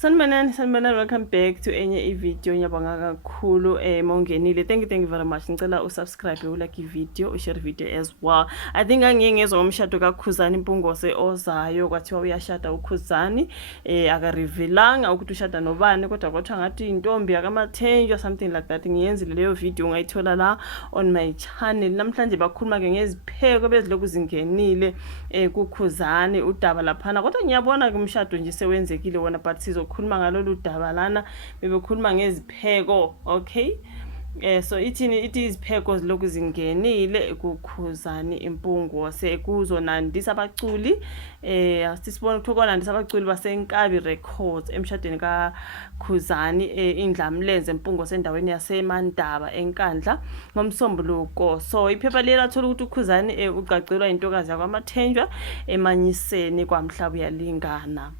Sanibonani, welcome back to enye video. Ngiyabonga kakhulu mongenile. Thank you very much. Ngicela usubscribe, ulike video, ushare video as well. I think angiyengezwe umshado kaKhuzani Mpungose ozayo kwathiwa uyashada uKhuzani. Akarevealanga ukuthi ushada nobani kodwa kwathiwa ngathi intombi yakaMathenjwa something like that. Ngiyenzile leyo video ungayithola la on my channel. Namhlanje bakhuluma ke ngezipheko bezilokhu zingenile kuKhuzani udaba laphana. Kodwa ngiyabona ke umshado nje sewenzekile wona but sizokhuluma ngalolu daba lana bebekhuluma ngezipheko. Okay, so ithi izipheko zilokhu zingenile kuKhuzani Impungose kuzonandisa abaculi sisibona ukuthi konandisa abaculi baseNkabi Records emshadweni kaKhuzani indlamlenze Mpungose endaweni yaseMandaba eNkandla ngomsombuluko. So iphepha leli lathola ukuthi uKhuzani uqacelwa intokazi yakwaMathenjwa emanyiseni kwaMhlaba uyalingana.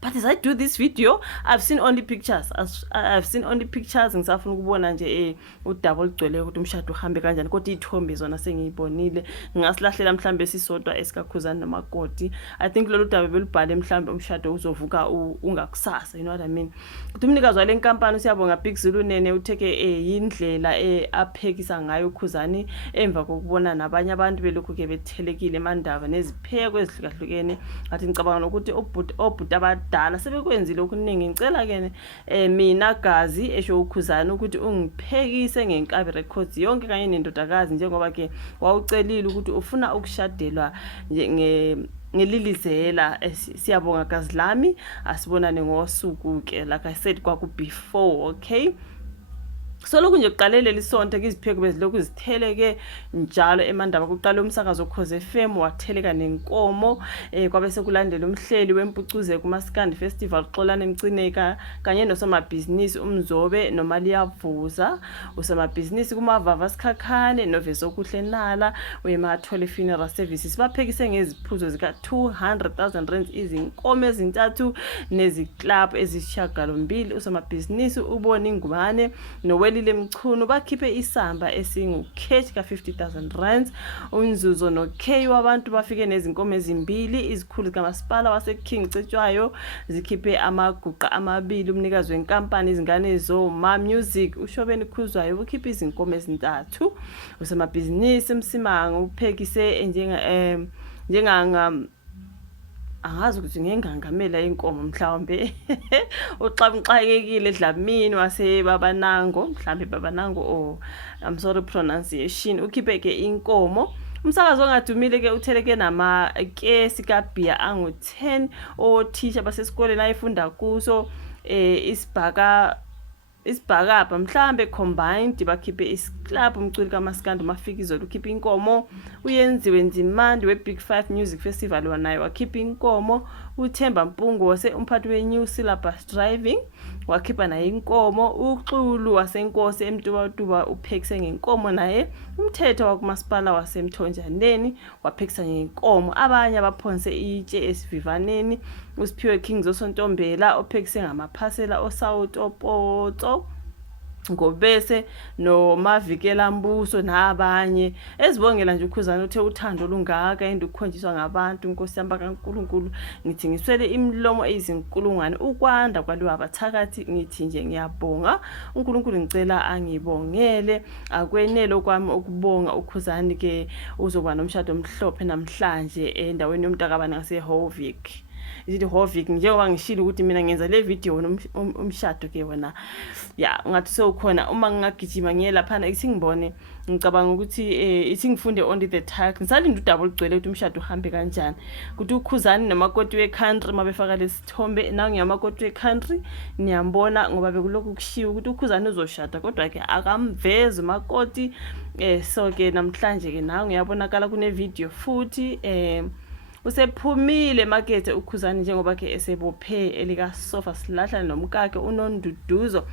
But as I do this video, I've seen only pictures. Ngisafuna ukubona nje udaba olugcwele ukuthi umshado uhambe kanjani kodwa izithombe zona sengiyibonile. Ngasilahlela mhlambe sisodwa esikaKhuzani nomakoti. I think lolu daba belubhale mhlambe umshado uzovuka ungakusasa, you know what I mean. Kuthi umnikazi wale nkampani usiyabonga Big Zulu Nene utheke yindlela aphekisa ngayo uKhuzani emva kokubona nabanye abantu belokhu ke bethelekile eMandaba nezipheko ezihlukahlukene. Athi ngicabanga ukuthi obhuti abadala sebekwenzile okuningi. Ngicela ke mina Gazi esho uKhuzani ukuthi ungiphekise ngeNkabi Records yonke kanye nendodakazi njengoba ke wawucelile ukuthi ufuna ukushadelwa ngelilizela. Siyabonga Gazi lami, asibonane ngosuku ke like I said kwaku before. Okay, so lokhu nje kuqalele lisonto ke izipheko bezilokhu zitheleke njalo eMandaba. Kuqala umsakazo Khoze FM watheleka nenkomo kwabe sekulandela umhleli wempucuze kuMaskandi Festival Xolani Mcineka kanye nosomabhizinisi uMzobe noMaliyavuza, usomabhizinisi kuMavava Sikhakhane noVesokuhle Nala weMathole Funeral Services baphekise ngeziphuzo zika 200,000 rand izinkomo ezintathu neziclub ezishagalombili. Usomabhizinisi ubona ingubane Welile Mchunu bakhiphe isamba esingukesh ka 50,000 rand. Unzuzo noK wabantu bafike nezinkomo ezimbili. Izikhulu kaMasipala waseKing Cetshwayo zikhiphe amaguqa amabili. Umnikazi wenkampani izingane zoMa Music uShobeni Khuzwayo ukhiphe izinkomo ezintathu. Usemabhizinisi Msimango uphekise njenganga angazi ukuthi ngengangamela inkomo mhlawumbe uxabuxakekile Dlamini waseBabanango mhlawumbe Babanango or I'm sorry pronunciation ukhiphe ke inkomo. Umsakazo ongadumile ke utheleke nama ke sikabhiya angu 10 othisha basesikoleni ayifunda kuso isibhakabha mhlambe combined bakhiphe isclub. Umculi kaMaskandi uMafikizolo ukhiphe inkomo. Uyenziwe Nzimandi weBig 5 Music Festival wanayo wakhipha inkomo. uThemba Mpungose umphathi weNew Syllabus Driving wakhipha naye inkomo. uXulu waseNkosi eMtuba uphekise ngenkomo naye. Umthetho wakuMasipala waseMthonjaneni waphekisa ngenkomo. Abanye abaphonse itshe esivivaneni. Usiphiwe King Zosontombela ophekise ngamaphasela oSouth Ngobese noMavikela Mbuso nabanye. Ezibongela nje uKhuzani uthe uthando lungaka endukhonjiswa ngabantu Nkosi yamba kaNkulunkulu. Ngithi ngiswele imilomo eyizinkulungwane ukwanda kwaliwa abathakathi. Ngithi nje ngiyabonga uNkulunkulu ngicela angibongele. Akwenele okwami ukubonga uKhuzani ke uzoba nomshado omhlophe namhlanje endaweni yomntakabani ngaseHovik. Ithi Hovik njengoba ngishilo ukuthi mina ngenza le video umshado ke wona ya ngathi sewukhona uma ngingagijima ngiye lapha ithi ngibone. Ngicabanga ukuthi ithi ngifunde only the task. Ngisalinda udaba olugcwele ukuthi umshado uhambe kanjani. Kuthi uKhuzani namakoti weCountry mabefaka lesithombe nawo ngiyamakoti weCountry niyambona ngoba bekulokhu kushiwo ukuthi uKhuzani uzoshada kodwa ke akamvezi umakoti. So ke namhlanje ke nawo ngiyabonakala kune video futhi usephumile emakethe uKhuzani njengoba ke esebophe elika sofa silahla nomkakhe uNonduduzo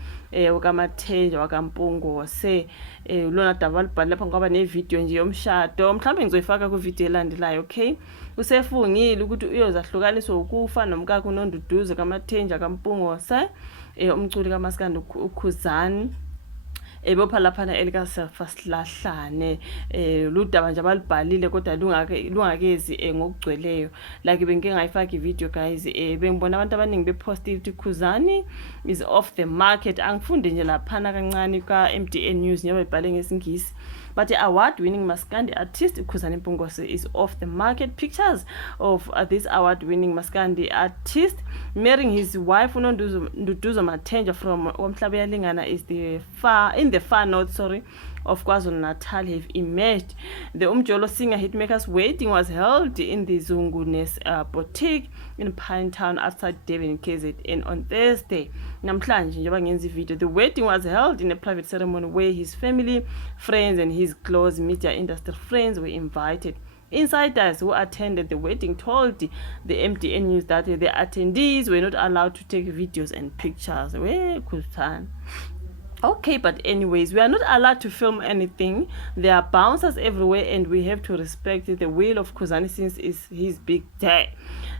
ukaMathenjwa wakaMpungose. Lona daba libhale lapha ngoba ne video nje yomshado mhlawumbe ngizoyifaka ku video elandelayo. Okay, usefungile ukuthi uyozahlukaniswa ukufa nomkakhe uNonduduzo kaMathenjwa kaMpungose umculi kaMaskandi uKhuzani ebopha laphana elika Selfasilahlane ludaba nje abalibhalile kodwa lungakezi ngokugcweleyo. Like benke ngayifaka ivideo guys, bengibona abantu abaningi bepost ukuthi Khuzani is off the market. Angifunde nje laphana kancane ka MDN News njengoba ibhale ngesingisi. But the award-winning Maskandi artist Khuzani Mpungose is off the market. Pictures of this award-winning Maskandi artist marrying his wife Nduduzo Mathenjwa from Omhlabe Yalingana is in the far north, of KwaZulu-Natal have emerged. The Umjolo singer hitmaker's wedding was held in the Zungunes boutique in Pinetown outside Durban, KZN on Thursday. Namhlanje njengoba ngenza video, the wedding was held in a private ceremony where his family, friends and his close media industry friends were invited. Insiders who attended the wedding told the MDN News that the attendees were not allowed to take videos and pictures. Okay, but anyways, we are not allowed to film anything. There are bouncers everywhere and we have to respect the will of Khuzani since it's his big day.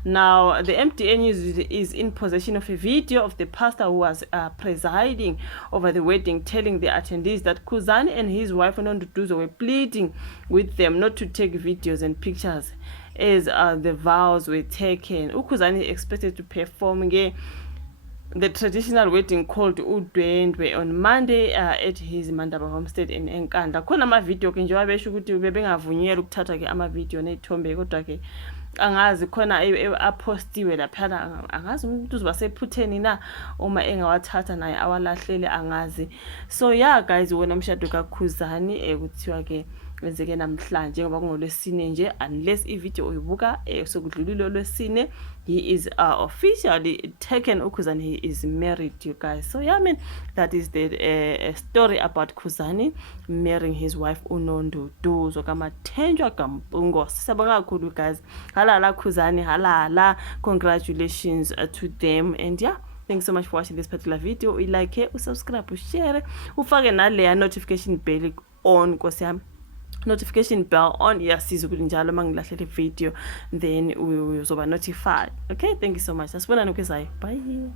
Now, the MDN News is in possession of a video of the pastor who was presiding over the wedding, telling the attendees that Khuzani and his wife Nonduduzo were pleading with them not to take videos and pictures as the vows were taken. Khuzani is expected to perform the traditional wedding called Udwendwe on Monday at his Mandaba homestead in Enkandla. Khona ama-video ke njengoba besho ukuthi bebengavunyelwa ukuthatha ke ama-video ney'thombe, kodwa ke angazi khona apostiwe laphana, angazi umuntu uzoba sephutheni na uma engawathatha naye awalahlele, angazi. So yeah guys, wona umshado kaKhuzani kuthiwa ke wenzeke namhlanje ngoba kungolwesine nje, unless ivideo uyibuka sokudlulile olwesine. He is officially taken. Khuzani, he is married, you guys. So yeah, I mean, that is the story about Khuzani marrying his wife Nonduduzo Mathenjwa Mpungose. Siyabonga kakhulu guys, halala Khuzani, halala, congratulations to them. And yeah, thanks so much for watching this particular video. You like it, subscribe, share, ufake naleya notification bell on, notification bell on, iyasiza ukuthi njalo mangilahlele video then uzoba notified. Okay, thank you so much. Asibonani kwezayo. Bye.